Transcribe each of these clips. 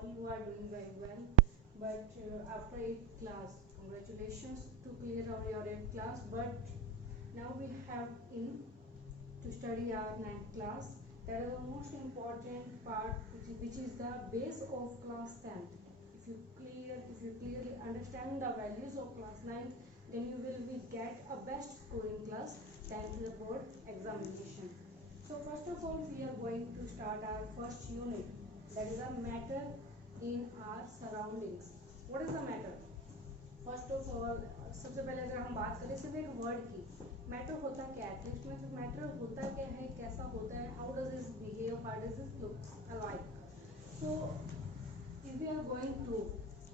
all you are doing very well, but after 8th class, congratulations to clear out your 8th class. But now we have in to study our 9th class. That is the most important part, which is the base of class 10th. If you clearly understand the values of class 9th, then you will get a best score in class 10th board examination. So first of all, we are going to start our first unit, that is a matter in our surroundings. What is the matter? First of all सबसे पहले अगर हम बात करें सिर्फ एक word की, matter होता क्या है, एटलीस्ट मतलब मैटर होता क्या है, कैसा होता है, how does it behave, how does it look alike. So if we are going to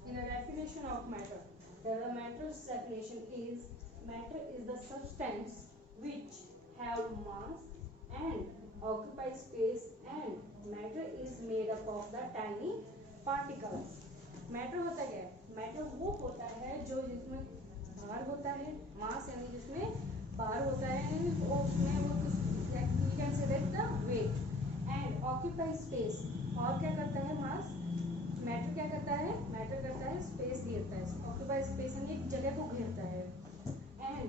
in a definition of matter, the matter's definition is matter is the substance which have mass and occupy space, and matter is made up of the tiny particles. Matter होता क्या है? Matter वो होता है जो जिसमें भार होता है, मास यानी जिसमें भार होता है, और उसमें वो we can say that the weight, and occupy space. और क्या करता है मास? मैटर क्या करता है? मैटर करता है स्पेस घेरता है, ऑक्यूपाई स्पेस यानी एक जगह को घेरता है. And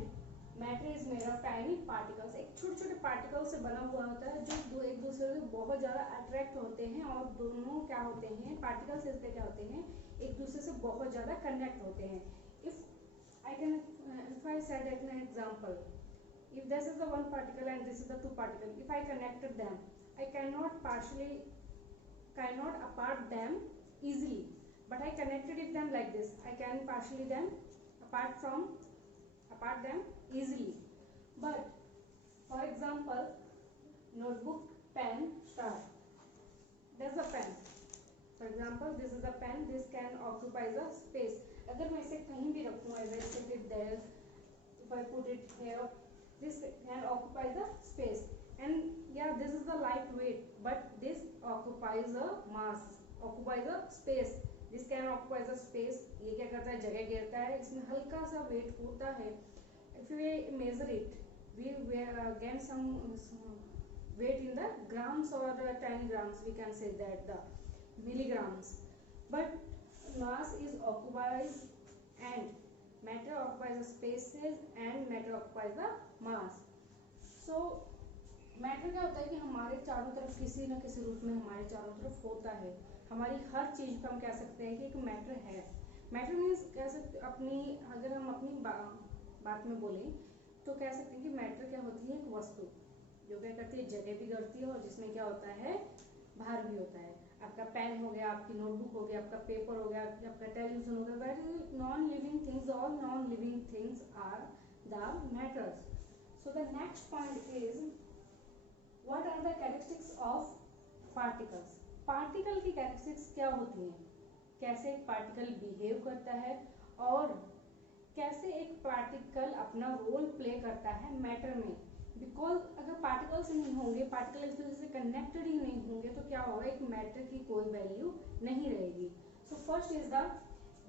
matter is made of tiny particles, एक छोटे छोटे पार्टिकल से बना हुआ होता है जो एक दूसरे से बहुत ज़्यादा अट्रैक्ट होते हैं, और दोनों क्या होते हैं, पार्टिकल्स इसके क्या होते हैं, एक दूसरे से बहुत ज़्यादा कनेक्ट होते हैं. If I said an example, if this is the one particle and this is the two particle, if I connected them, I cannot apart them easily, but I connected it them like this, I can partially them apart them easily. But for example, notebook, pen, star, there's a pen. For example, this is a pen, this can occupy the space. अगर मैं इसे कहीं भी रखूँ, as I put it there, if I put it here, this can occupy the space. And yeah, this is the lightweight, but this occupies a mass, occupies a space. This can occupy the space. ये क्या करता है? जगह घेरता है. इसमें हल्का सा weight होता है. If we measure it, we gain some weight in the grams or 10 grams. We can say that the milligrams. But mass is occupies, and matter occupies the spaces, and matter occupies the mass. So matter क्या होता है कि हमारे चारों तरफ किसी न किसी रूप में हमारे चारों तरफ होता है. हमारी हर चीज को हम कह सकते हैं कि एक मैटर है. मैटर मीन्स कह सकते अपनी, अगर हम अपनी बात में बोलें तो कह सकते हैं कि मैटर क्या होती है? एक वस्तु जो क्या करती है, जगह भी करती है, और जिसमें क्या होता है, भार भी होता है. आपका पेन हो गया, आपकी नोटबुक हो गया, आपका पेपर हो गया, आपका टेलीविजन हो गया, that non living things, all non living things are the matters. So the next point is what are the characteristics of particles. Particle की कैरेक्टरिस्टिक्स क्या होती हैं? कैसे एक पार्टिकल बिहेव करता है, और कैसे एक पार्टिकल अपना रोल प्ले करता है मैटर में. बिकॉज अगर पार्टिकल्स नहीं होंगे, पार्टिकल एक दूसरे से कनेक्टेड ही नहीं होंगे, तो क्या होगा, एक मैटर की कोई वैल्यू नहीं रहेगी. So first is the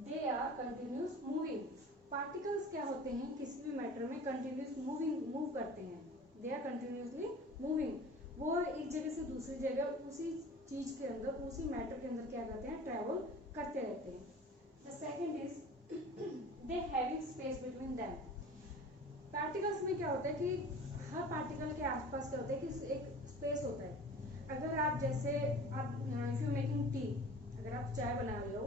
they are continuous moving. Particles क्या होते हैं? किसी भी मैटर में कंटिन्यूस मूव करते हैं. They are continuously moving. वो एक जगह से दूसरी जगह उसी चीज के अंदर, उसी मैटर के अंदर क्या करते हैं? ट्रेवल करते रहते हैं. The second is they having space between them. Particles में क्या होता है कि हर पार्टिकल के आसपास क्या होता है कि एक स्पेस होता है. अगर आप जैसे आप इफ यू मेकिंग टी, अगर आप चाय बना रहे हो,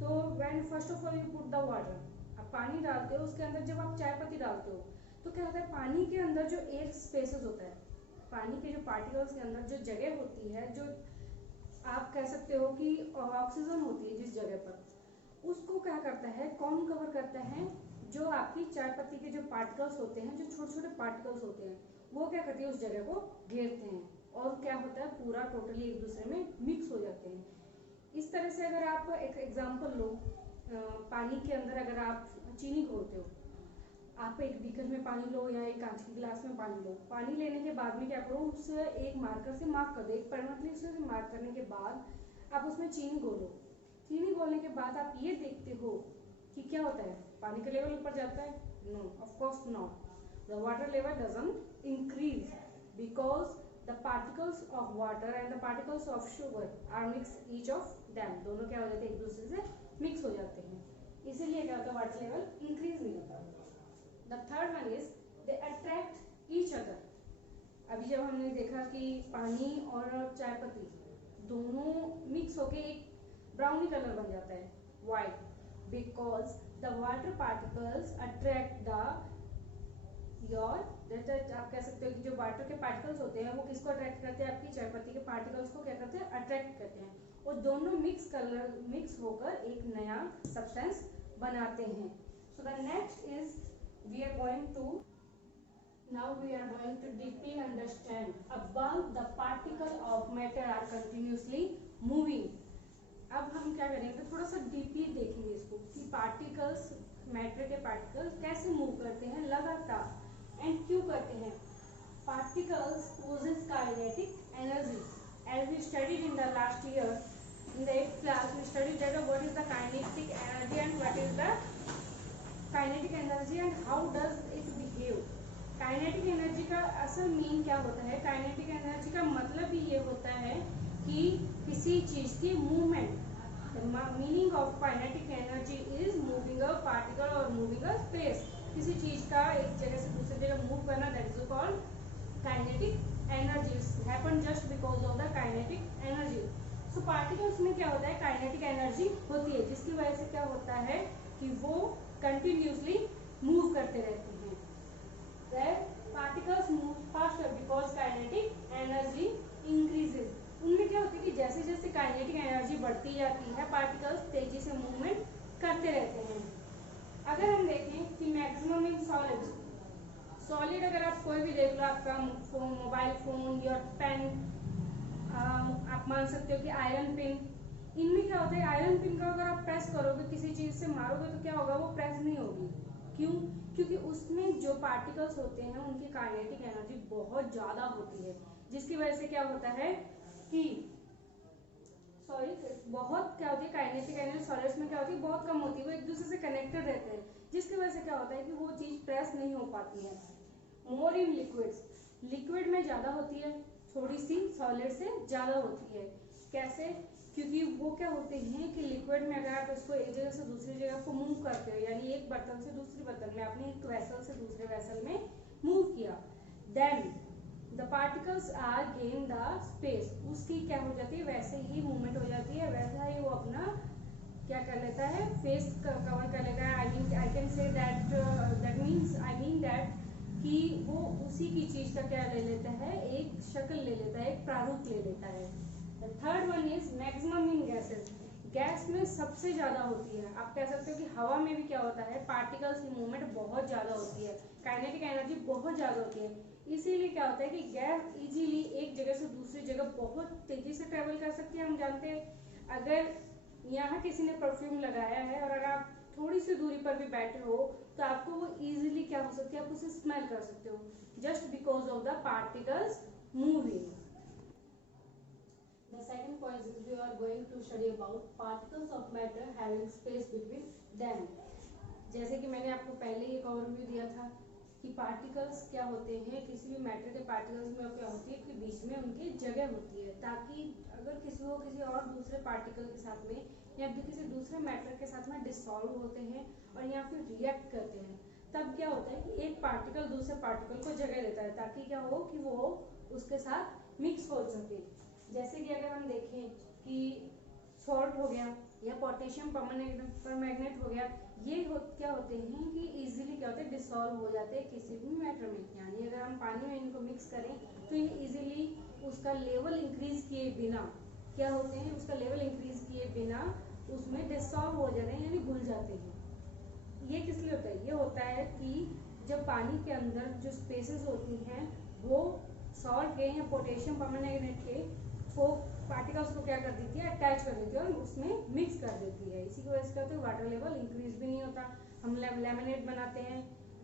तो when first of all you put the water, आप पानी डालते हो, उसके अंदर जब आप चाय पत्ती डालते हो तो क्या होता है, पानी के अंदर जो एयर स्पेसेस होता है, पानी के जो पार्टिकल्स के अंदर जो जगह होती है, जो आप कह सकते हो कि ऑक्सीजन होती है जिस जगह पर, उसको क्या करता है, कौन कवर करता है? जो आपकी चाय पत्ती के जो पार्टिकल्स होते हैं, जो छोटे छोटे पार्टिकल्स होते हैं, वो क्या करती है? उस जगह को घेरते हैं, और क्या होता है, पूरा टोटली एक दूसरे में मिक्स हो जाते हैं. इस तरह से अगर आप एक एग्जांपल लो, पानी के अंदर अगर आप चीनी घोलते हो, आप एक बीकर में पानी लो या एक कांच की गिलास में पानी लो, पानी लेने के बाद में क्या करो, उसे एक मार्कर से मार्क कर दो, एक परमानेंटली से मार्क करने के बाद आप उसमें चीनी घोलो. चीनी घोलने के बाद आप ये देखते हो कि क्या होता है, पानी का लेवल ऊपर जाता है? No, of course not. The water level doesn't increase because the particles of water and the particles of sugar are mixed each of them, दोनों क्या हो जाते हैं, एक दूसरे से मिक्स हो जाते हैं, इसीलिए क्या होता है, वाटर लेवल इंक्रीज नहीं होता। The third one is they attract each other. अभी जब हमने देखा कि पानी और चाय पत्ती दोनों मिक्स होके एक ब्राउनी कलर बन जाता है, white, because the water particles attract the your, आप कह सकते हो कि जो वाटर के पार्टिकल्स होते हैं वो किसको अट्रैक्ट करते हैं, आपकी चाय पत्ती के पार्टिकल्स को क्या करते हैं, अट्रैक्ट करते हैं, और दोनों मिक्स होकर एक नया सब्सटेंस बनाते हैं। So the next is we are going to now we are going to deeply understand about the particle of matter are continuously moving। अब हम क्या करेंगे, थोड़ा सा डीपली देखेंगे इसको कि पार्टिकल्स, मैटर के पार्टिकल्स कैसे मूव करते हैं लगातार एंड क्यों करते हैं। Particles possess kinetic energy as we studied in the last year in the 8th class we studied that what is the kinetic energy and what is the kinetic energy and how does it behave। Kinetic energy का असल mean क्या होता है, kinetic energy का मतलब ही ये होता है कि किसी चीज की movement, meaning of kinetic energy is moving a particle और मूविंग अ स्पेस, किसी चीज का एक जगह से दूसरी जगह मूव करना, that is called kinetic energy, happen just because of the kinetic energy. So particles में क्या होता है, काइनेटिक एनर्जी होती है जिसकी वजह से क्या होता है कि वो कंटिन्यूसली मूव करते रहते हैं। Particles move faster because kinetic energy increases. उनमें क्या होता है कि जैसे जैसे काइनेटिक एनर्जी बढ़ती जाती है पार्टिकल्स तेजी से मूवमेंट करते रहते हैं। अगर हम देखें कि मैक्सिमम इन सॉलिड्स, सॉलिड अगर आप कोई भी देख लो, आपका phone, mobile phone, your pen, आप मान सकते हो कि आयरन पिन, इनमें क्या होता है, आयरन पिन का अगर आप प्रेस करोगे, किसी चीज से मारोगे तो क्या होगा, वो प्रेस नहीं होगी। क्यों? क्योंकि उसमें जो पार्टिकल्स होते हैं उनकी काइनेटिक एनर्जी बहुत ज्यादा होती है, जिसकी वजह से क्या होता है कि बहुत क्या होती है, काइनेटिक एनर्जी सॉलिड्स में क्या होती है, बहुत कम होती है, वो एक दूसरे से कनेक्टेड रहते हैं, जिसकी वजह से क्या होता है कि वो चीज प्रेस नहीं हो पाती है। मोर इन लिक्विड्स, लिक्विड में ज्यादा होती है, थोड़ी सी सॉलिड से ज्यादा होती है। कैसे? क्योंकि वो क्या होते हैं कि लिक्विड में अगर आप इसको एक जगह से दूसरी जगह को मूव करते हो, यानी एक बर्तन से दूसरे बर्तन में, आपने एक वेसल से दूसरे वेसल में मूव किया, then the particles are gain the space, उसकी क्या हो जाती है, वैसे ही मूवमेंट हो जाती है, वैसा ही वो अपना क्या कर लेता है, फेस कवर कर लेता है। I can say that means कि वो उसी की चीज का क्या ले लेता है, एक शक्ल ले लेता है, एक प्रारूप ले लेता है। The third one is maximum in gases, gas में सबसे ज्यादा होती है। आप कह सकते हो कि हवा में भी क्या होता है, पार्टिकल्स की मूवमेंट बहुत ज्यादा होती है, काइनेटिक एनर्जी बहुत ज्यादा होती है, इसीलिए क्या होता है कि गैस इजीली एक जगह से दूसरी जगह बहुत तेजी से ट्रेवल कर सकती है। हम जानते हैं अगर यहाँ किसी ने परफ्यूम लगाया है और अगर आप थोड़ी सी दूरी पर भी बैठे हो तो आपको वो इजीली क्या हो सकती है, आप उसे स्मेल कर सकते हो, just because of the particles moving. The second point is we are going to study about particles of matter having space between them। जैसे कि मैंने आपको पहले एक ओवरव्यू दिया था कि पार्टिकल्स क्या होते हैं, किसी भी मैटर के पार्टिकल्स में क्या होती है कि बीच में उनकी जगह होती है, ताकि अगर किसी और दूसरे पार्टिकल के साथ में या फिर किसी दूसरे मैटर के साथ में डिसॉल्व होते हैं और या फिर रिएक्ट करते हैं, तब क्या होता है कि एक पार्टिकल दूसरे पार्टिकल को जगह देता है ताकि क्या हो कि वो उसके साथ मिक्स हो सके। जैसे कि अगर हम देखें कि सॉल्ट हो गया या पोटेशियम परमैंगनेट हो गया, ये क्या होते हैं कि इजीली क्या होते हैं, डिसॉल्व हो जाते हैं किसी भी मैटर में, यानी अगर हम पानी में इनको मिक्स करें तो ये इजीली उसका लेवल इंक्रीज किए बिना क्या होते हैं, उसका लेवल इंक्रीज किए बिना उसमें डिसॉल्व हो जाते हैं, यानी घुल जाते हैं। ये किस लिए होता है? ये होता है कि जब पानी के अंदर जो स्पेसेस होती हैं वो सॉल्ट के या पोटेशियम परमैंगनेट के वो पार्टिकल्स को क्या कर देती है, अटैच कर देती है और उसमें मिक्स कर देती है। इसी की वजह से क्या होता है, वाटर लेवल इंक्रीज भी नहीं होता। हम लेमनेड बनाते हैं,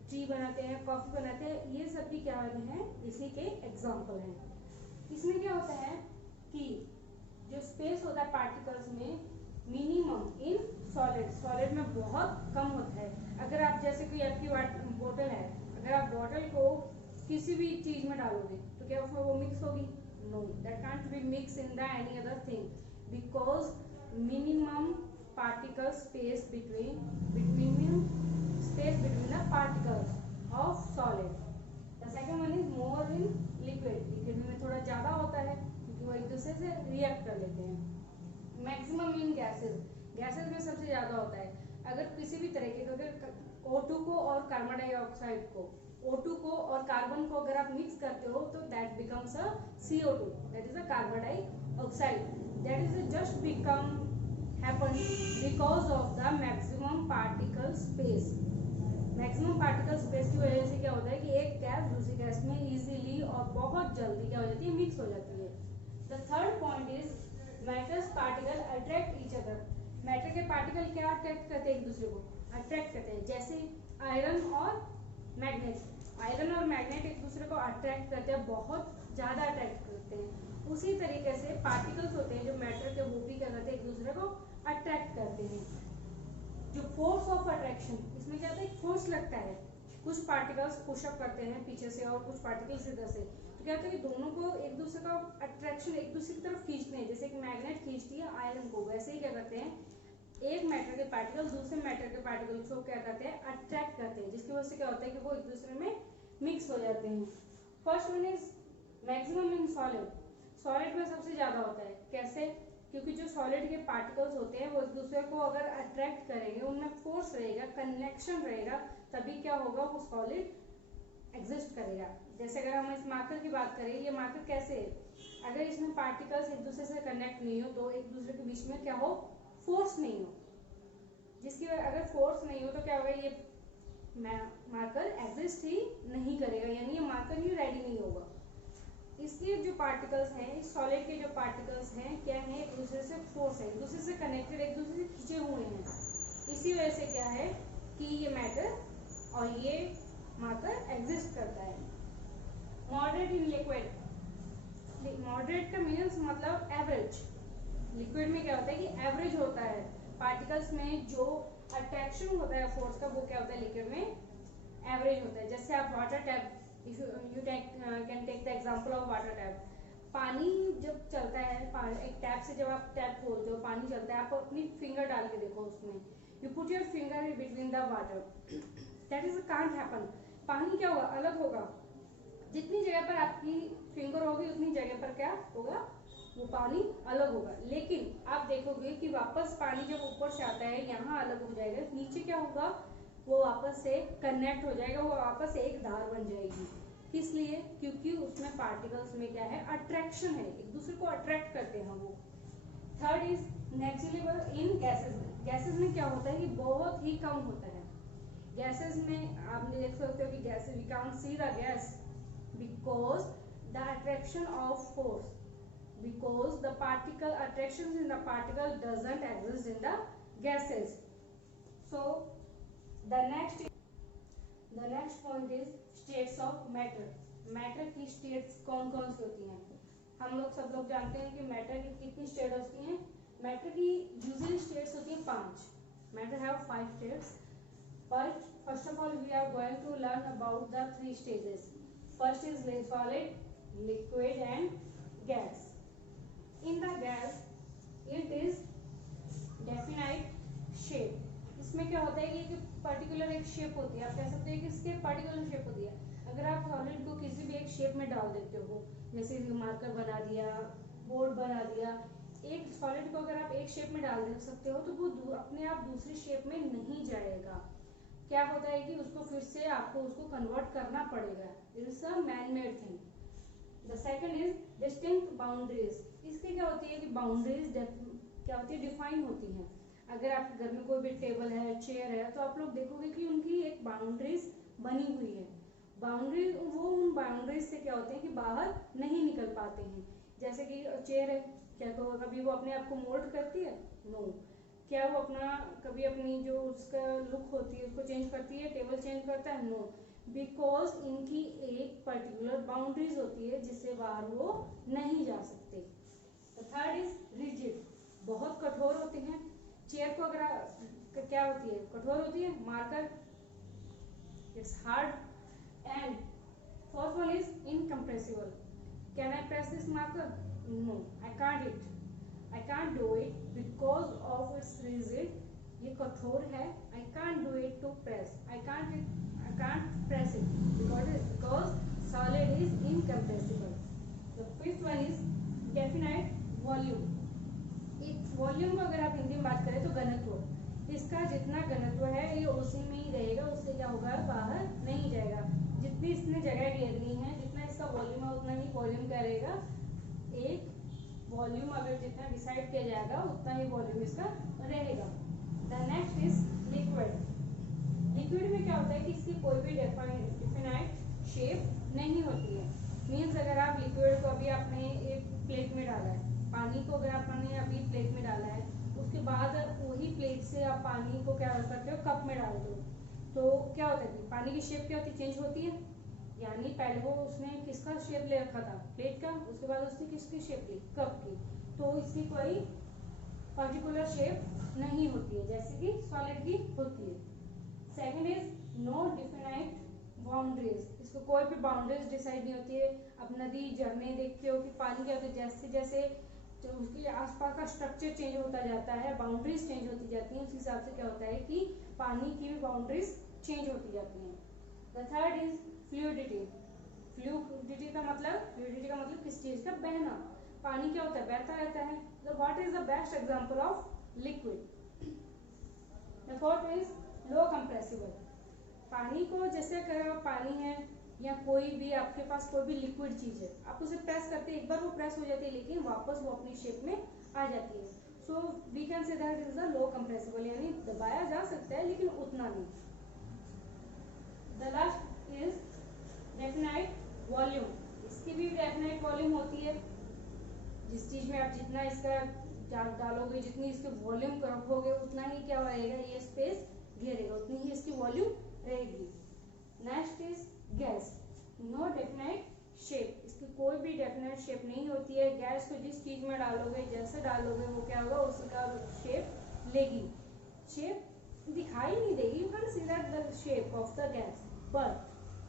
टी बनाते हैं, कॉफी बनाते हैं, ये सब भी क्या है, इसी के एग्जाम्पल हैं। इसमें क्या होता है कि जो स्पेस होता है पार्टिकल्स में मिनिमम इन सॉलिड में बहुत कम होता है। अगर आप जैसे कोई आपकी बोतल है, अगर आप बोतल को किसी भी चीज में डालोगे तो क्या उसमें वो मिक्स होगी? No, that can't be mixed in the any other thing because minimum particle space between the particles of solid. The second one is more in liquid. Liquid में थोड़ा ज़्यादा होता है क्योंकि वो एक दूसरे से रिएक्ट कर लेते हैं. Maximum in gases. गैसेस में सबसे ज़्यादा होता है. अगर किसी भी तरीके का अगर O2 को और कार्बन डाइऑक्साइड को O2 को और कार्बन को अगर आप मिक्स करते हो तो that becomes a CO2, that is a carbon dioxide. That is just become happen because of the maximum particle space. Maximum particle space की वजह से क्या होता है कि एक गैस दूसरी गैस में इजीली और बहुत जल्दी क्या हो जाती है, मिक्स हो जाती है. The third point is matters particle attract each other. Matter के पार्टिकल क्या अट्रैक्ट करते हैं, एक दूसरे को अट्रैक्ट करते हैं. जैसे आयरन और मैग्नेट. आयरन और मैग्नेट एक दूसरे को अट्रैक्ट करते हैं, बहुत ज़्यादा अट्रैक्ट करते हैं. उसी तरीके से पार्टिकल्स होते हैं जो मैटर के, वो भी क्या करते हैं, एक दूसरे को अट्रैक्ट करते हैं. जो फोर्स ऑफ अट्रैक्शन, इसमें क्या होता है, फोर्स लगता है. कुछ पार्टिकल्स पुशअप करते हैं पीछे से और कुछ पार्टिकल्स इधर से. तो क्या होता है कि दोनों को एक दूसरे का अट्रैक्शन एक दूसरे की तरफ खींचते हैं. जैसे एक मैग्नेट खींचती है आयरन को, वैसे ही क्या करते हैं, एक मैटर के पार्टिकल दूसरे मैटर के पार्टिकल्स को क्या करते हैं, अट्रैक्ट करते हैं. जिसकी वजह से क्या होता है कि वो एक दूसरे में मिक्स हो जाते हैं. First one is maximum in solid. Solid में सबसे ज्यादा होता है. कैसे? क्योंकि जो सॉलिड के पार्टिकल्स होते हैं वो एक दूसरे को अगर अट्रैक्ट करेंगे, उनमें फोर्स रहेगा, कनेक्शन रहेगा, तभी क्या होगा, वो सॉलिड एग्जिस्ट करेगा. जैसे अगर हम इस मार्कर की बात करें, ये मार्कर कैसे है, अगर इसमें पार्टिकल्स एक दूसरे से कनेक्ट नहीं हो तो एक दूसरे के बीच में क्या हो, फोर्स नहीं हो. जिसकी अगर फोर्स नहीं हो तो क्या होगा, ये मार्कर एग्जिस्ट ही नहीं करेगा, यानी ये मार्कर ही रेडी नहीं होगा. इसलिए जो पार्टिकल्स हैं, इस सॉलिड के जो पार्टिकल्स हैं क्या है, एक दूसरे से फोर्स है, एक दूसरे से कनेक्टेड, एक दूसरे से खींचे हुए हैं. इसी वजह से क्या है कि ये मैटर और ये मार्कर एग्जिस्ट करता है. Moderate in liquid. मॉडरेट का मीन्स मतलब एवरेज. लिक्विड में क्या होता है कि एवरेज होता है. पार्टिकल्स में जो अट्रैक्शन होता है फोर्स का, वो क्या होता है, लिक्विड में एवरेज होता है. जैसे आप water tap, if you can take the example of water tap. पानी जब चलता है, एक टैप से जब आप टैप खोलते हो, पानी चलता है, आप अपनी फिंगर डाल के देखो उसमें, you put your finger between the water, that is can't happen. पानी क्या होगा, अलग होगा. जितनी जगह पर आपकी फिंगर होगी उतनी जगह पर क्या होगा, वो पानी अलग होगा. लेकिन आप देखोगे कि वापस पानी जब ऊपर से आता है, यहाँ अलग हो जाएगा, नीचे क्या होगा, वो वापस से कनेक्ट हो जाएगा, वो वापस एक धार बन जाएगी. किस लिए? क्योंकि उसमें पार्टिकल्स में क्या है, अट्रैक्शन है, एक दूसरे को अट्रैक्ट करते हैं वो. Third is negligible in gases. Gases में क्या होता है कि बहुत ही कम होता है. गैसेस में आप देख सकते हो कि gases, we can't see the gas because the attraction of force, because the particle attractions in the particle doesn't exist in the gases. So the next point is states of matter. matter की states कौन कौन सी होती हैं? हम लोग सब लोग जानते हैं कि matter की कितनी states होती हैं. matter की usually states होती हैं 5. matter have 5 states. But first of all we are going to learn about the 3 stages. First is solid, liquid and gas. In the gas it is definite shape. इसमें क्या होता है कि एक particular एक shape होती है. आप कह सकते हैं कि इसके पर्टिकुलर शेप होती है. अगर आप सॉलिड को किसी भी एक शेप में डाल देते हो, जैसे मार्कर बना दिया, बोर्ड बना दिया, एक सॉलिड को अगर आप एक शेप में डाल दे सकते हो तो वो अपने आप दूसरी शेप में नहीं जाएगा. क्या होता है कि उसको फिर से आपको उसको कन्वर्ट करना पड़ेगा. It is a man made thing. The second is distinct boundaries. इसकी क्या होती है कि बाउंड्रीज क्या होती है, डिफाइन होती हैं. अगर आपके घर में कोई भी टेबल है, चेयर है, तो आप लोग देखोगे कि उनकी एक बाउंड्रीज बनी हुई है. बाउंड्रीज, वो उन बाउंड्रीज से क्या होते हैं कि बाहर नहीं निकल पाते हैं. जैसे कि चेयर है, क्या तो कभी वो अपने आप को मोल्ड करती है? नो. क्या वो अपना कभी अपनी जो उसका लुक होती है उसको चेंज करती है? टेबल चेंज करता है? नो. बिकॉज इनकी एक पर्टिकुलर बाउंड्रीज होती है जिससे बाहर वो नहीं जा सकते. Third is rigid. बहुत कठोर होते हैं. चेयर को अगर क्या होती है, कठोर होती है. Marker it's hard. And fourth one is incompressible. Can I press this marker? No, I can't it. I can't do it because of it's rigid, ये कठोर है, I can't do it to press, I can't press it because solid is incompressible. The fifth one is definite volume. एक volume अगर आप हिंदी में बात करें तो घनत्व, इसका जितना घनत्व है ये उसी में ही रहेगा, उससे क्या होगा, बाहर नहीं जाएगा। जितनी इसने जगह घेरनी है, जितना इसका वॉल्यूम है उतना ही वॉल्यूम क्या रहेगा, एक वॉल्यूम अगर जितना डिसाइड किया जाएगा उतना ही वॉल्यूम इसका रहेगा। The next is liquid. Liquid में क्या होता है कि इसकी कोई भी डेफिनाइट शेप नहीं होती है। मीन्स अगर आप लिक्विड को अभी आपने एक प्लेट में डाला है, पानी को अगर आपने अभी प्लेट में डाला है, उसके बाद वही प्लेट से आप पानी को क्या करते हो, कप में डाल दो, तो क्या होता है कि पानी की शेप क्या होती है, चेंज होती है। यानी पहले वो उसने किसका शेप ले रखा था, प्लेट का, उसके बाद उसने किसकी शेप ली, कप की, तो इसकी कोई पर्टिकुलर शेप नहीं होती है जैसे कि सॉलिड की होती है। Second is no definite boundaries, इसको कोई भी बाउंड्रीज डिसाइड नहीं होती है। अब नदी झरने देखते हो कि पानी क्या होता है, जैसे जैसे तो उसके आसपास का स्ट्रक्चर चेंज होता जाता है, बाउंड्रीज चेंज होती जाती हैं, उस हिसाब से क्या होता है कि पानी की भी बाउंड्रीज चेंज होती जाती हैं। The third is fluidity. Fluidity का मतलब किस चीज का, बहना। पानी क्या होता है, बहता रहता है। तो what is the best example of liquid. The fourth is low compressible. पानी को जैसे अगर पानी है या कोई भी आपके पास कोई भी लिक्विड चीज है, आप उसे प्रेस करते हैं, एक बार वो प्रेस हो जाती है लेकिन वापस वो अपनी शेप में आ जाती है। So we can say that is the low compressible, यानी दबाया जा सकता है लेकिन उतना नहीं। The last is definite volume. इसकी भी डेफिनाइट वॉल्यूम होती है, जिस चीज में आप जितना इसका डालोगे, जितनी इसके वॉल्यूम रखोगे उतना ही क्या रहेगा, ये स्पेस घेरेगा, उतनी ही इसकी वॉल्यूम रहेगी। Next is gas. No definite shape, इसकी कोई भी डेफिनाइट शेप नहीं होती है। गैस को जिस चीज में डालोगे, जैसे डालोगे वो क्या होगा, उसी का शेप लेगी, शेप दिखाई नहीं देगी, you can see that the shape of the gas, but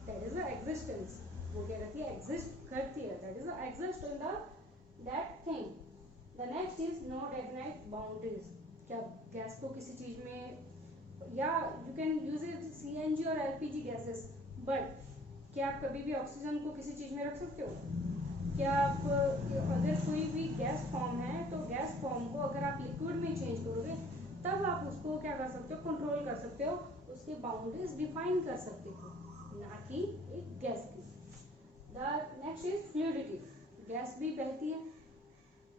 that is the existence, वो क्या करती है, एग्जिस्ट करती है, that is the exist in the that thing. The next is no definite boundaries. क्या गैस को किसी चीज में, या you can use it CNG और एलपीजी गैसेस, बट क्या आप कभी भी ऑक्सीजन को किसी चीज में रख सकते हो? क्या आप अगर कोई भी गैस फॉर्म है तो गैस फॉर्म को अगर आप लिक्विड में चेंज करोगे तब आप उसको क्या कर सकते हो, कंट्रोल कर सकते हो, उसके बाउंड्रीज डिफाइन कर सकते हो, ना कि एक गैस की। The next is fluidity. Gas भी बहती है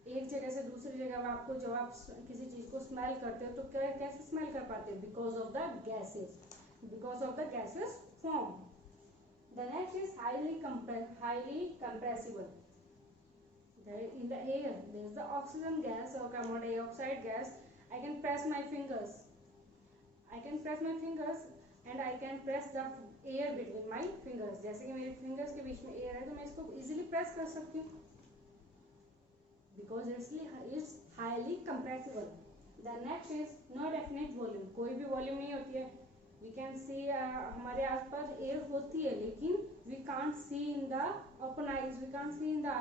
एक जगह से दूसरी जगह। आपको जब आप किसी चीज को स्मेल करते हो तो कैसे स्मेल कर पाते हो, because of the gases, because of the gases form. The next is highly compressible. In the air, there is the oxygen gas or carbon dioxide gas. I can press my fingers. I can press my fingers and I can press the air between my fingers. जैसे कि मेरे fingers के बीच में air है तो मैं इसको easily press कर सकती हूँ, because it's highly compressible. The next is no definite volume. कोई भी volume नहीं होती है। We can see हमारे आसपास एयर होती है लेकिन we can't see in the open eyes, we can't see in the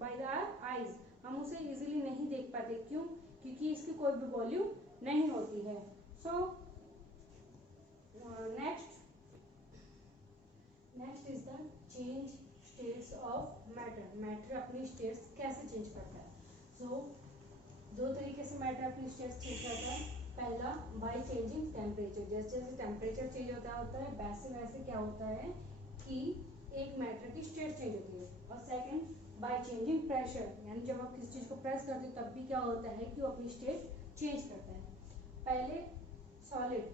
by the eyes, हम उसे easily नहीं देख पाते। क्यों? क्योंकि इसकी कोई भी वॉल्यूम नहीं होती है। So next is the change states of matter. Matter अपनी states कैसे change करता है? So दो तरीके से matter अपनी states change करता है। पहला बाय चेंजिंग टेम्परेचर, जैसे जैसे टेम्परेचर चेंज होता है वैसे वैसे क्या होता है कि एक मैटर की स्टेट चेंज होती है। और सेकंड बाय चेंजिंग प्रेशर, यानी जब आप किसी चीज को प्रेस करते हो तब भी क्या होता है कि वो अपनी स्टेट चेंज करता है। पहले सॉलिड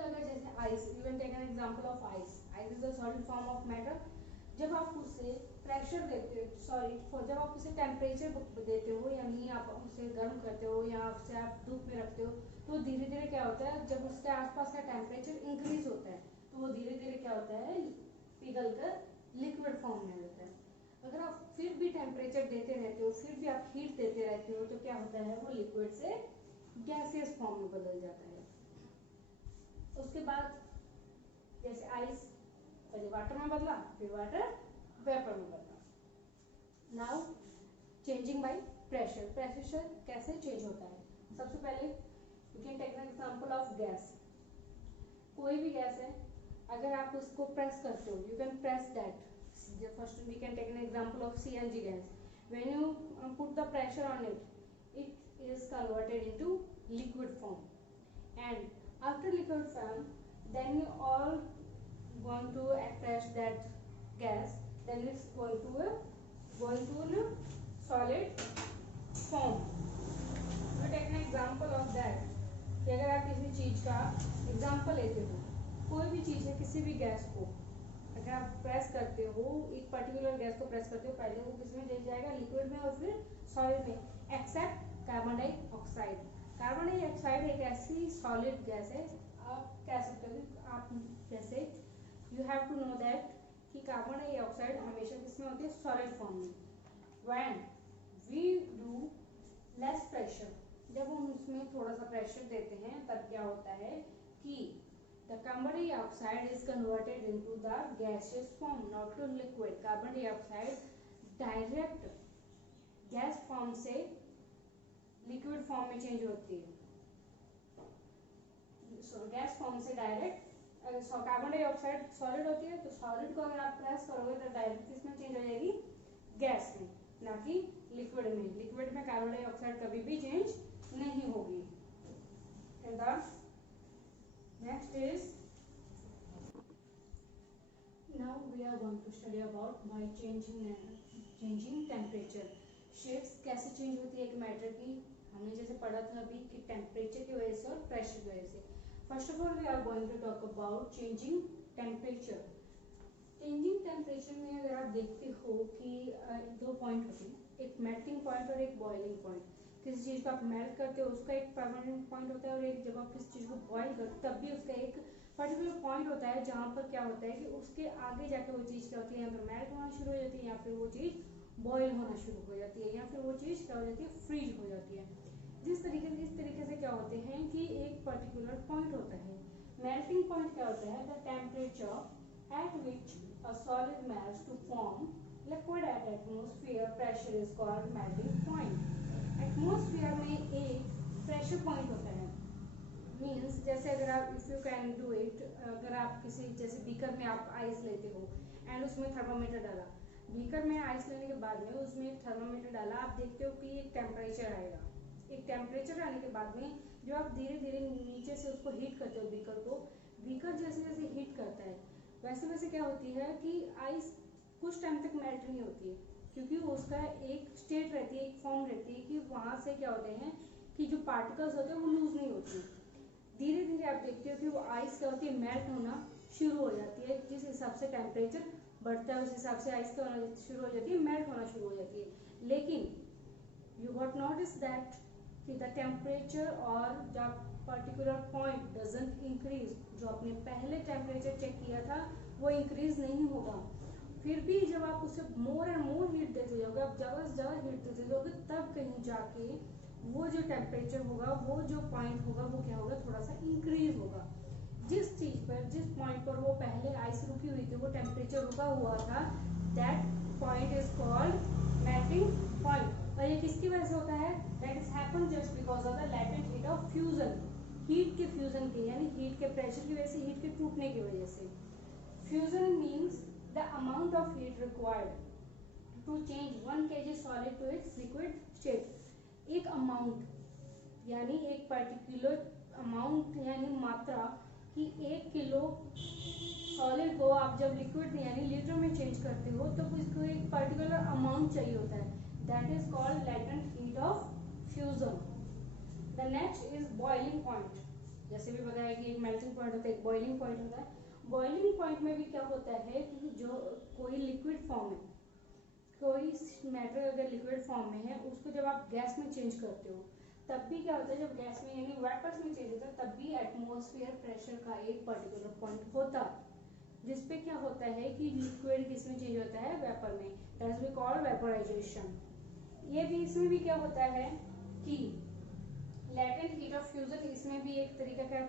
अगर जैसे ice, you can take an example of ice. Ice is a solid form of matter. जब आप उसे प्रेशर देते हो, जब आप उसे टेम्परेचर देते हो, यानी आप उसे गर्म करते हो या उसे आप धूप में रखते हो, तो धीरे धीरे क्या होता है, जब उसके आसपास का टेम्परेचर इंक्रीज होता है तो वो धीरे धीरे क्या होता है, पिघल कर लिक्विड फॉर्म में होता है। अगर आप फिर भी टेम्परेचर देते रहते हो, फिर भी आप हीट देते रहते हो, तो क्या होता है, वो लिक्विड से गैसियस फॉर्म में बदल जाता है। उसके बाद जैसे आइस पहले वाटर में बदला, फिर वाटर वेपर में बदला। Now changing by pressure, pressure कैसे चेंज होता है? सबसे पहले you can take an example of gas. कोई भी गैस है, अगर आप उसको प्रेस करते हो, you can press that. First we can take an example of CNG gas. When you put the pressure on it, it is converted into liquid form, and after liquid form then you all going to attach that gas, then it's going to a solid form. You take an example of that कि अगर आप किसी चीज का example लेते हो, कोई भी चीज है, किसी भी गैस को अगर आप प्रेस करते हो, एक पर्टिकुलर गैस को प्रेस करते हो, पहले वो किसमें चेंज जाएगा? लिक्विड में और फिर सॉलिड में, except carbon dioxide. Carbon dioxide एक ऐसी सॉलिड गैस है, आप कह सकते हो, आप जैसे you have to know that कि कार्बन डाइऑक्साइड हमेशा किसमें होती है? सॉलिड फॉर्म में। When we do less pressure, जब हम उसमें थोड़ा सा प्रेशर देते हैं, तब क्या होता है कि the carbon dioxide is converted into the gaseous form, not to liquid. Carbon dioxide direct gas form से लिक्विड फॉर्म में चेंज होती है। गैस फॉर्म से डायरेक्ट, कार्बन डाइऑक्साइड सॉलिड होती है, तो सॉलिड को अगर आप प्रेस करोगे तो डायरेक्ट किसमें चेंज हो जाएगी? गैस में, ना कि लिक्विड में। लिक्विड में कार्बन डाइऑक्साइड कभी भी चेंज नहीं होगी। And the next is, now we are going to study about by changing temperature. Shapes कैसे चेंज होती है एक मैटर की, हमने जैसे पढ़ा था अभी कि टेम्परेचर की वजह से और प्रेशर की वजह से। First of all we are going to talk about changing temperature. Changing temperature में अगर आप देखते हो कि दो पॉइंट होते हैं, एक मेल्टिंग पॉइंट और एक बॉइलिंग पॉइंट। किसी चीज़ को आप मेल्ट करते हो उसका एक परमानेंट पॉइंट होता है, और एक जब आप किसी चीज़ को बॉइल करते हो तब भी उसका एक पर्टिकुलर पॉइंट होता है, जहाँ पर क्या होता है कि उसके आगे जाके वो चीज़ क्या होती है, यहाँ पर मेल्ट होना शुरू हो जाती है, या फिर वो चीज़ बॉयल होना शुरू हो जाती है, या फिर वो चीज़ क्या हो जाती है? फ्रीज हो जाती है। इस तरीके से क्या होते हैं कि एक पर्टिकुलर पॉइंट होता है। मेल्टिंग पॉइंट क्या होता है? The temperature at which a solid melts to form liquid at atmosphere pressure is called melting point. Atmosphere में एक प्रेशर पॉइंट होता है, मीन्स जैसे अगर आप if you can do it, अगर आप किसी जैसे बीकर में आप आइस लेते हो एंड उसमें थर्मामीटर डाला, बीकर में आइस लेने के बाद में उसमें एक थर्मामीटर डाला, आप देखते हो कि एक टेम्परेचर आएगा। एक टेम्परेचर आने के बाद में जो आप धीरे धीरे नीचे से उसको हीट करते हो बीकर को, बीकर जैसे जैसे हीट करता है वैसे वैसे क्या होती है कि आइस कुछ टाइम तक मेल्ट नहीं होती है, क्योंकि उसका एक स्टेट रहती है, एक फॉर्म रहती है कि वहाँ से क्या होते हैं कि जो पार्टिकल्स होते हैं वो लूज नहीं होते। धीरे धीरे आप देखते हो कि वो आइस क्या होती है? मेल्ट होना शुरू हो जाती है। जिस हिसाब से टेम्परेचर बढ़ता है उस हिसाब से आइस क्या होना शुरू हो जाती है? मेल्ट होना शुरू हो जाती है। लेकिन यू गॉट नोटिस दैट कि द टेम्परेचर और the particular point doesn't increase. जो आपने पहले टेम्परेचर चेक किया था वो इंक्रीज नहीं होगा, फिर भी जब आप उसे मोर एंड मोर हीट देते जाओगे, आप ज़्यादा से ज़्यादा हीट देते जाओगे, तब कहीं जाके वो जो टेम्परेचर होगा, वो जो पॉइंट होगा, वो क्या होगा? थोड़ा सा इंक्रीज होगा। जिस चीज़ पर, जिस पॉइंट पर वो पहले आइस रुकी हुई थी, वो टेम्परेचर रुका हुआ था, that point is called melting point. और ये किसकी वजह से होता है? That is happen just because of the latent heat of fusion. Heat के फ्यूजन की, यानी हीट के प्रेशर की वजह से, हीट के टूटने की वजह से। Fusion means the amount of heat required to change 1 kg solid to its liquid state. एक अमाउंट यानी एक पर्टिकुलर अमाउंट यानी मात्रा कि 1 किलो सॉलिड को आप जब लिक्विड यानी लीटर में चेंज करते हो तो उसको एक पर्टिकुलर अमाउंट चाहिए होता है, that is called latent heat of fusion. The next is boiling point. जैसे भी बताया कि एक मेल्टिंग पॉइंट होता है, एक बॉइलिंग पॉइंट होता है। बॉइलिंग पॉइंट में भी क्या होता है कि जो कोई लिक्विड फॉर्म है, कोई मैटर अगर लिक्विड फॉर्म में है, उसको जब आप गैस में चेंज करते हो तब भी क्या होता है? जब गैस में यानी वेपर्स में चेंज होता है तब भी एटमॉस्फेयर प्रेशर का एक पर्टिकुलर पॉइंट होता है, जिसपे क्या होता है कि लिक्विड किसमें चेंज होता है? वेपर में। That is called vaporisation. ये भी, इसमें भी क्या होता है कि लैटेंट हीट ऑफ फ्यूजन, इसमें भी एक तरीका का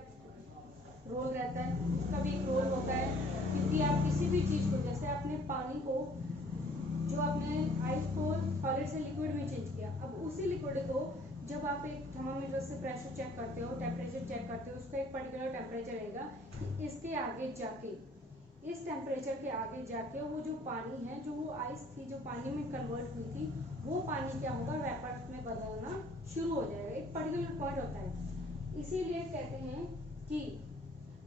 रोल रहता है, उसका भी एक रोल होता है, क्योंकि आप किसी भी चीज़ को, जैसे आपने पानी को जो आपने आइस को सॉलिड से लिक्विड में चेंज किया, अब उसी लिक्विड को जब आप एक थर्मामीटर से प्रेशर चेक करते हो, टेम्परेचर चेक करते हो, उसका एक पर्टिकुलर टेम्परेचर रहेगा कि इसके आगे जाके, इस टेम्परेचर के आगे जाके वो जो पानी है, जो वो आइस थी जो पानी में कन्वर्ट हुई थी, वो पानी क्या होगा, वेपर्स में बदलना शुरू हो जाएगा। एक पर्टिकुलर पॉइंट होता है। इसीलिए कहते हैं कि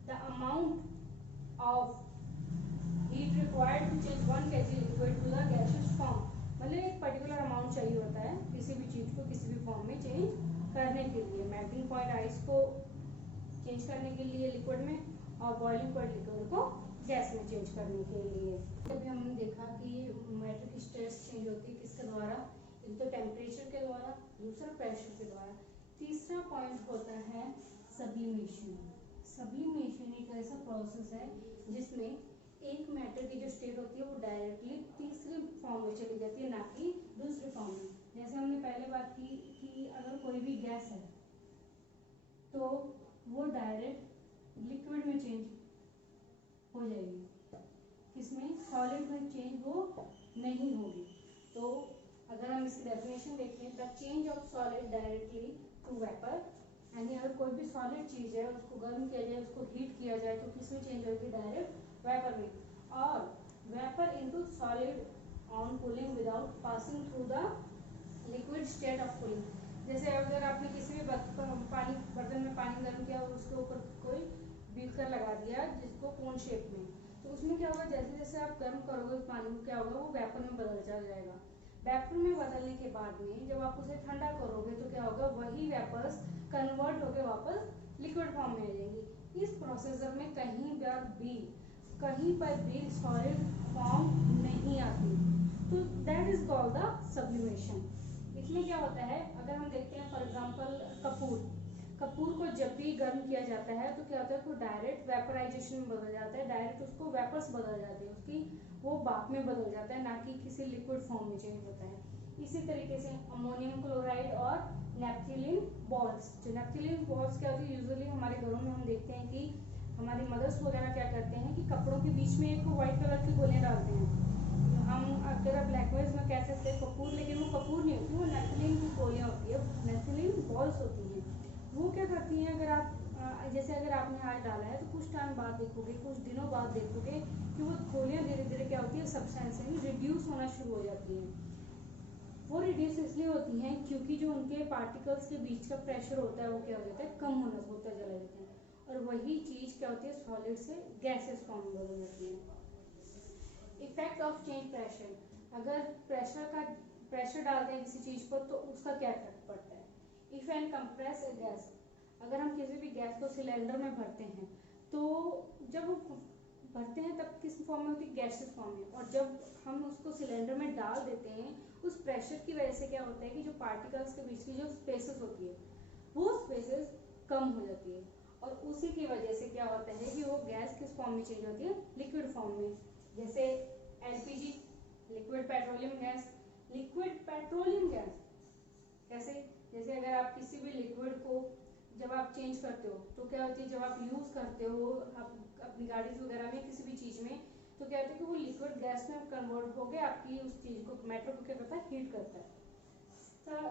the amount of heat required to change 1 kg liquid to the gaseous form, मतलब एक पर्टिकुलर अमाउंट चाहिए होता है किसी भी चीज को किसी भी फॉर्म में चेंज करने के लिए। मेल्टिंग पॉइंट आइस को चेंज करने के लिए लिक्विड में, और बॉइलिंग पॉइंट लिक्विड को गैस में चेंज करने के लिए। अभी हमने देखा कि मैटर की स्टेट चेंज होती है किसके द्वारा, एक तो टेम्परेचर के द्वारा, दूसरा प्रेशर के द्वारा, तीसरा पॉइंट होता है सब्लिमेशन। सब्लिमेशन एक ऐसा प्रोसेस है जिसमें एक मैटर की जो स्टेट होती है वो डायरेक्टली तीसरे फॉर्म में चली जाती है, ना कि दूसरे फॉर्म में। जैसे हमने पहले बात की कि अगर कोई भी गैस है तो वो डायरेक्ट लिक्विड में चेंज हो जाएगी, किसमें, सॉलिड में चेंज वो नहीं होगी। तो अगर हम इसकी डेफिनेशन देखें, the change of solid directly to vapour, यानी अगर कोई भी सॉलिड चीज है उसको गर्म किया जाए, उसको हीट किया जाए तो किसमें चेंज होगी, डायरेक्ट वेपर में, और vapour into solid on cooling without passing through the liquid state of cooling. जैसे अगर आपने किसी भी बर्तन में पानी गर्म किया और उसके ऊपर कोई बीकर लगा दिया जिसको कोन शेप में, तो उसमें क्या होगा, जैसे जैसे आप गर्म करोगे उस पानी को, क्या होगा, वो वेपर में बदल जाएगा। वेपर में बदलने के बाद में जब आप उसे ठंडा करोगे तो क्या होगा, वही वेपर्स कन्वर्ट होकर वापस लिक्विड फॉर्म में आ जाएंगी। इस प्रोसेसर में कहीं पर भी सॉलिड फॉर्म नहीं आती, तो that is called the sublimation. इसमें क्या होता है, अगर हम देखते हैं फॉर एग्जांपल कपूर को जब भी गर्म किया जाता है तो क्या होता है, वो डायरेक्ट वेपराइजेशन में बदल जाता है, डायरेक्ट उसको वेपर्स बदल जाते हैं, उसकी वो भाप में बदल जाता है, ना कि किसी लिक्विड फॉर्म में चेंज होता है। इसी तरीके से अमोनियम क्लोराइड और नेफ्थलीन बॉल्स, जो नेफ्थलीन बॉल्स क्या होती है, यूजुअली हमारे घरों में हम देखते हैं कि हमारी मदर्स वगैरह क्या करते हैं कि कपड़ों के बीच में एक व्हाइट कलर की गोलियां डालते हैं। हम अगर ब्लैकवेज में कह सकते हैं कपूर, लेकिन वो कपूर नहीं होती, वो नेफ्थलीन की गोलियां होती है, नेफ्थलीन बॉल्स होती हैं। वो क्या करती हैं, अगर आप जैसे अगर आपने आज डाला है तो कुछ टाइम बाद देखोगे, कुछ दिनों बाद देखोगे कि वो गोलियां धीरे धीरे क्या होती है, सब्सटेंस में रिड्यूस होना शुरू हो जाती हैं। वो रिड्यूस इसलिए होती हैं क्योंकि जो उनके पार्टिकल्स के बीच का प्रेशर होता है वो क्या हो जाता है, कम होता चला जाता है, और वही चीज क्या होती है, सॉलिड से गैसेस फॉर्म में बदल जाती है। इफेक्ट ऑफ चेंज प्रेशर, अगर प्रेशर डालते हैं किसी चीज पर तो उसका क्या इफेक्ट पड़ता है। If an compress a gas, अगर हम किसी भी गैस को सिलेंडर में भरते हैं तो जब वो भरते हैं तब किस फॉर्म में होती है, गैसेस फॉर्म में, और जब हम उसको सिलेंडर में डाल देते हैं उस प्रेशर की वजह से क्या होता है कि जो पार्टिकल्स के बीच की जो स्पेसेस होती है वो स्पेसेस कम हो जाती है, और उसी की वजह से क्या होता है कि वो गैस किस फॉर्म में चेंज होती है, लिक्विड फॉर्म में। जैसे एलपीजी, लिक्विड पेट्रोलियम गैस, कैसे, जैसे अगर आप किसी भी लिक्विड को जब आप चेंज करते हो तो क्या होती है, जब आप यूज करते हो आप अपनी गाड़ी वगैरह में किसी भी चीज में, तो क्या होता है कि वो लिक्विड गैस में कन्वर्ट होकर आपकी उस चीज को, मैटर को क्या करता है, हीट करता है।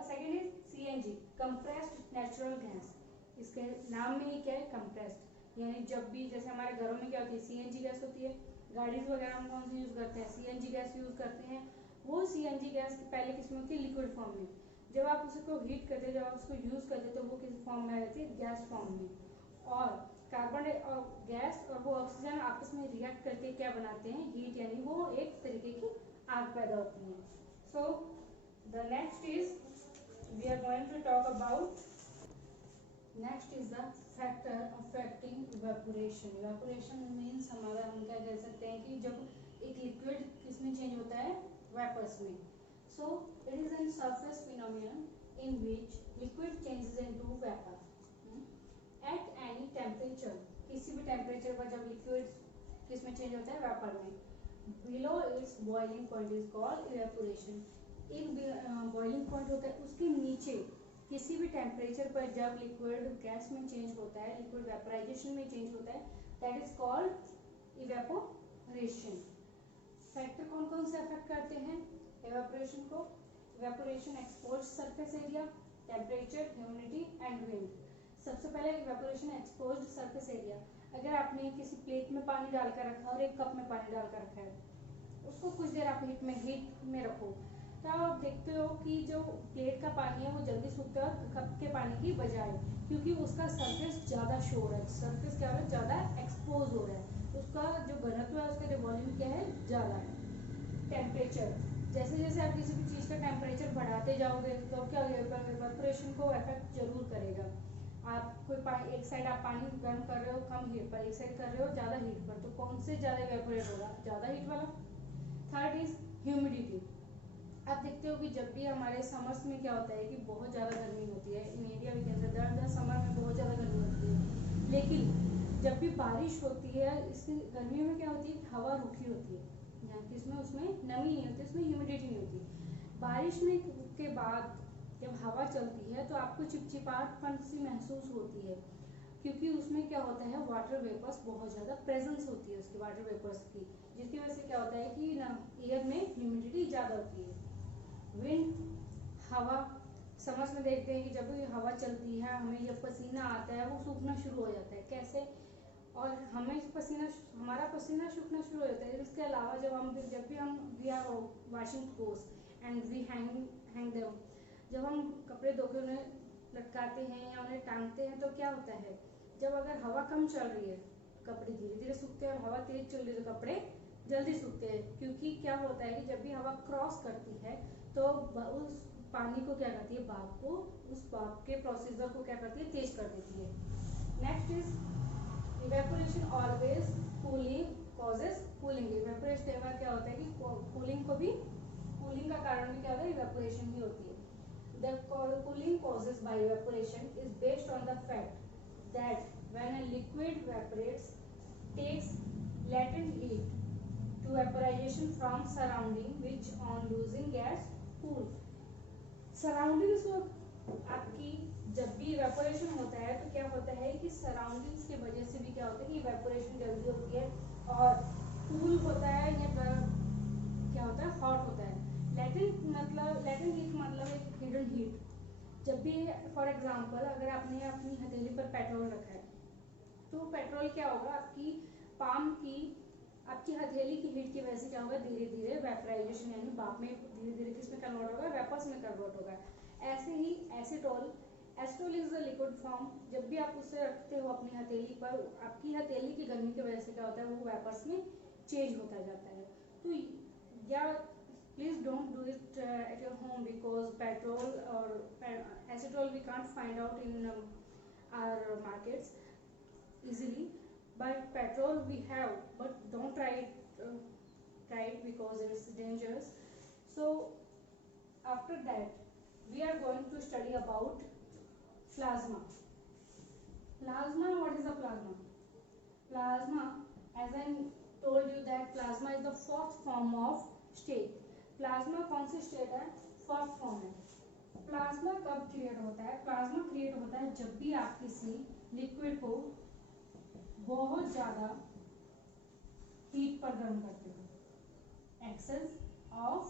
Second is CNG, compressed natural gas. इसके नाम में ही क्या है, कंप्रेस्ड, यानी जब भी जैसे हमारे घरों में क्या होती है, सीएनजी गैस होती है, गाड़ीज वगैरह हम कौन सी यूज करते हैं, सीएनजी गैस यूज करते हैं। वो सीएनजी गैस पहले किसमें होती है, लिक्विड फॉर्म में। जब आप उसको हीट करते हो, जब आप उसको यूज करते हो तो वो किस फॉर्म में आ जाती है, गैस फॉर्म में। और कार्बन गैस और वो ऑक्सीजन आपस में रिएक्ट करके क्या बनाते हैं, हीट, यानी वो एक तरीके की आग पैदा होती है। So the next is we are going to talk about, next is the factor affecting evaporation. Evaporation means हमारा, हम क्या कह सकते हैं कि जब एक लिक्विड किसमें चेंज होता है, वेपर्स में। So it is a surface phenomenon in which liquid changes into vapor at any temperature, किसी भी टेम्परेचर पर जब लिक्विड किसमें चेंज होता है, वेपर में, below its boiling point is called evaporation। एक बॉइलिंग पॉइंट होता है उसके नीचे किसी भी टेम्परेचर पर जब लिक्विड गैस में चेंज होता है, लिक्विड वेपराइजेशन में चेंज होता है, that is called evaporation. Factor कौन कौन से अफेक्ट करते हैं, इवेपोरेशन को, evaporation exposed surface area, temperature, humidity and wind. सबसे पहले इवेपोरेशन एक्सपोज्ड सरफेस एरिया। अगर आपने किसी प्लेट में पानी डालकर रखा और एक कप में पानी डालकर रखा है, उसको कुछ देर आप हीट में रखो, तो आप देखते हो कि जो प्लेट का पानी है वो जल्दी सूखता है कप के पानी की बजाय, क्योंकि उसका सरफेस ज़्यादा शो हो रहा है, सरफेस क्या हो रहा है, ज़्यादा एक्सपोज हो रहा है, उसका जो घनत्व है, उसका जो वॉल्यूम क्या है, ज़्यादा है। टेम्परेचर, जैसे जैसे आप किसी भी चीज़ का टेम्परेचर बढ़ाते जाओगे तो क्या होगा, इवेपोरेशन को इफेक्ट जरूर करेगा। आप कोई एक साइड आप पानी गर्म कर रहे हो कम हीट पर, एक साइड कर रहे हो ज़्यादा हीट पर, तो कौन से ज़्यादा इवेपोरेट होगा, ज़्यादा हीट वाला। Third is humidity. आप देखते हो कि जब भी हमारे समर्स में क्या होता है कि बहुत ज़्यादा गर्मी होती है, इन area we can say summer में बहुत ज़्यादा गर्मी होती है, लेकिन जब भी बारिश होती है, इसकी गर्मियों में क्या होती है, हवा रुकी होती है, यहाँ की इसमें उसमें नमी नहीं होती, उसमें ह्यूमिडिटी नहीं होती। बारिश में के बाद जब हवा चलती है तो आपको चिपचिपाहटपन सी महसूस होती है, क्योंकि उसमें क्या होता है, वाटर वेपर्स बहुत ज़्यादा प्रेजेंस होती है उसकी, वाटर वेपर्स की, जिसकी वजह से क्या होता है कि ना एयर में ह्यूमिडिटी ज़्यादा होती है। विंड, हवा, समझ में देखते हैं कि जब भी हवा चलती है हमें जब पसीना आता है वो सूखना शुरू हो जाता है, कैसे, और हमें हमारा पसीना सूखना शुरू हो जाता है। इसके अलावा जब भी हम we are washing clothes and we hang them, जब हम कपड़े धो के उन्हें लटकाते हैं या उन्हें टांगते हैं तो क्या होता है, जब अगर हवा कम चल रही है कपड़े धीरे धीरे सूखते हैं, और हवा तेज चल रही है तो कपड़े जल्दी सूखते हैं, क्योंकि क्या होता है कि जब भी हवा क्रॉस करती है तो उस पानी को क्या करती है, भाप को, उस भाप के प्रोसीजर को क्या करती है, तेज कर देती है। Next is evaporation always cooling causes cooling. Evaporation क्या होता है कि कूलिंग को भी, कूलिंग का कारण भी क्या होता है, इवेपोरेशन ही होती है। The cooling causes by evaporation is based on the fact that when a liquid evaporates, takes latent heat to vaporization from surrounding, which on losing gas cool. Surroundings आपकी जब भी इवेपोरेशन होता है तो क्या होता है कि सराउंडिंग्स की वजह से भी क्या होता है कि इवेपोरेशन जल्दी होती है, और कूल होता है या क्या होता है, हॉट होता है। लेटेंट हीट मतलब एक हिडन हीट। जब भी फॉर एग्जांपल अगर आपने अपनी हथेली पर पेट्रोल रखा है, तो पेट्रोल क्या होगा, आपकी पाम की, आपकी हथेली की हीट की वजह से क्या होगा, धीरे धीरे वेपराइजेशन यानी भाप में धीरे धीरे किसमें कन्वर्ट होगा, वेपर्स में कन्वर्ट होगा। ऐसे ही एसीटोल, एसीटोल इज द लिक्विड फॉर्म, जब भी आप उसे रखते हो अपनी हथेली पर, आपकी हथेली की गर्मी की वजह से क्या होता है, वो वेपर्स में चेंज होता जाता है। तो या please don't do it at your home, because petrol or acetol we can't find out in our markets easily, but petrol we have, but don't try it because it's dangerous. So after that we are going to study about plasma. What is a plasma? Plasma, as I told you that plasma is the fourth form of state. Plasma कौन सी state है, first form है। Plasma कब create होता है, plasma create होता है जब भी आप किसी लिक्विड को बहुत ज्यादा हीट पर गर्म करते हो, एक्सेस ऑफ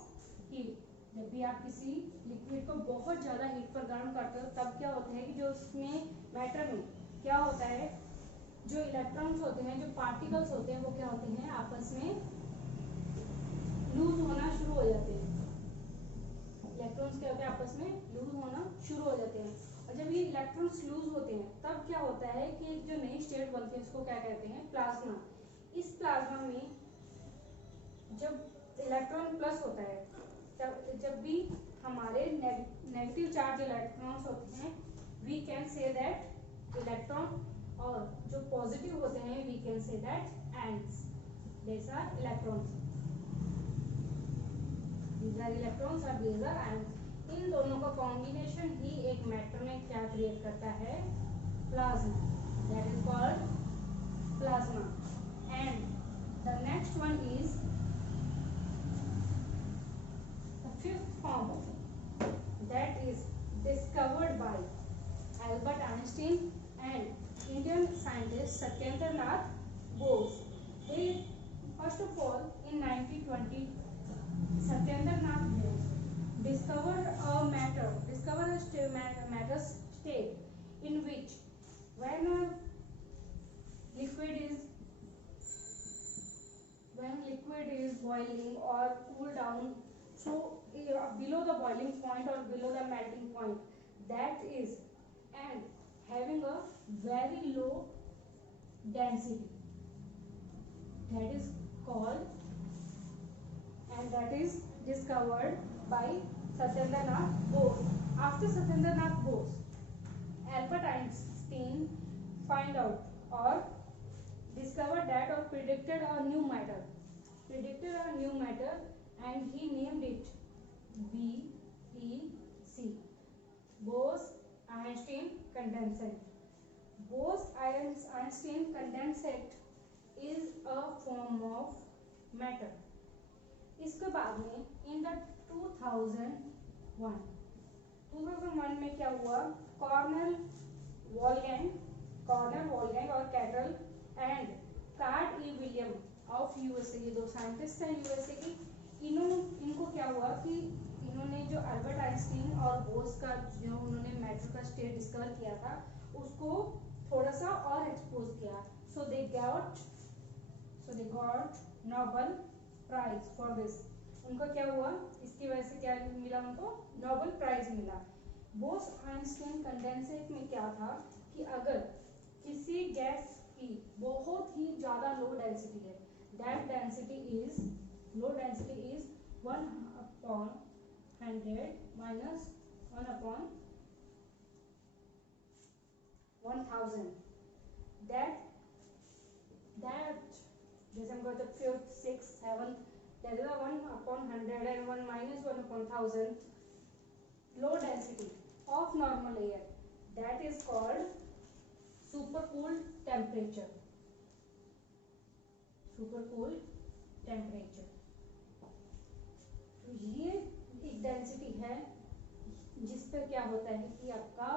हीट। जब भी आप किसी लिक्विड को बहुत ज्यादा हीट पर गर्म करते हो तब क्या होता है कि जो उसमें मैटर में क्या होता है, जो इलेक्ट्रॉन्स होते हैं, जो पार्टिकल्स होते हैं, वो क्या होते हैं, आपस में लूज होना शुरू हो जाते हैं। इलेक्ट्रॉन्स क्या होते हैं, आपस में लूज होना शुरू हो जाते हैं, और जब ये इलेक्ट्रॉन्स लूज होते हैं तब क्या होता है कि एक जो नई स्टेट बनती है उसको क्या कहते हैं, प्लाज्मा। इस प्लाज्मा में जब इलेक्ट्रॉन प्लस होता है, तब जब भी हमारे नेगेटिव चार्ज इलेक्ट्रॉन्स होते हैं, we can say that electron, और जो पॉजिटिव होते हैं we can say that ions. these are electrons, these are electrons और these are ions। इन दोनों का कॉम्बिनेशन ही एक मैटर में क्या क्रिएट करता है, plasma, that is called plasma। and the next one is the fifth form, that is discovered by Albert Einstein and Indian scientist Satyendra Nath Bose। They first of all in 1920 Satyendra Nath Bose discovered a matter state in which when a liquid is boiling or cool down, so below the boiling point or below the melting point, that is, and having a very low density, that is called, and that is discovered by Satyendra Nath Bose. After Satyendra Nath Bose, Albert Einstein find out or discovered that or predicted a new matter, and he named it BEC, Bose-Einstein condensate. Bose-Einstein condensate is a form of matter. इसके बाद में in the 2001 में क्या हुआ, Cornell वॉल्गैंग और cattle and card E William of USA, ये दो scientist हैं यूएसए की, इनको क्या हुआ कि इन्होंने जो अल्बर्ट आइंस्टीन और बोस का जो उन्होंने मैटर का स्टेट डिस्कवर किया था उसको थोड़ा सा और एक्सपोज किया, so they got Nobel prize for this. उनको क्या हुआ, इसकी वजह से क्या मिला, उनको नोबेल प्राइज मिला। बोस आइंस्टीन कंडेंसेट में क्या था कि अगर किसी गैस की बहुत ही ज्यादा लो डेंसिटी है, that density is 1/100 minus 1/1000, that जैसे हम कहते 5th 6th 7th, that is a 1/100 and 1 minus 1/1000 low density of normal air, that is called supercooled temperature. तो ये एक डेंसिटी है जिस पर क्या होता है कि आपका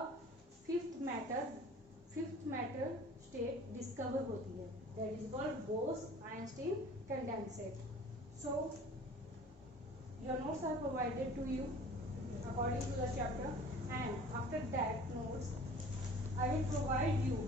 फिफ्थ मैटर स्टेट डिस्कवर होती है, that is called Bose-Einstein condensate. So your notes are provided to you according to the chapter, and after that notes I will provide you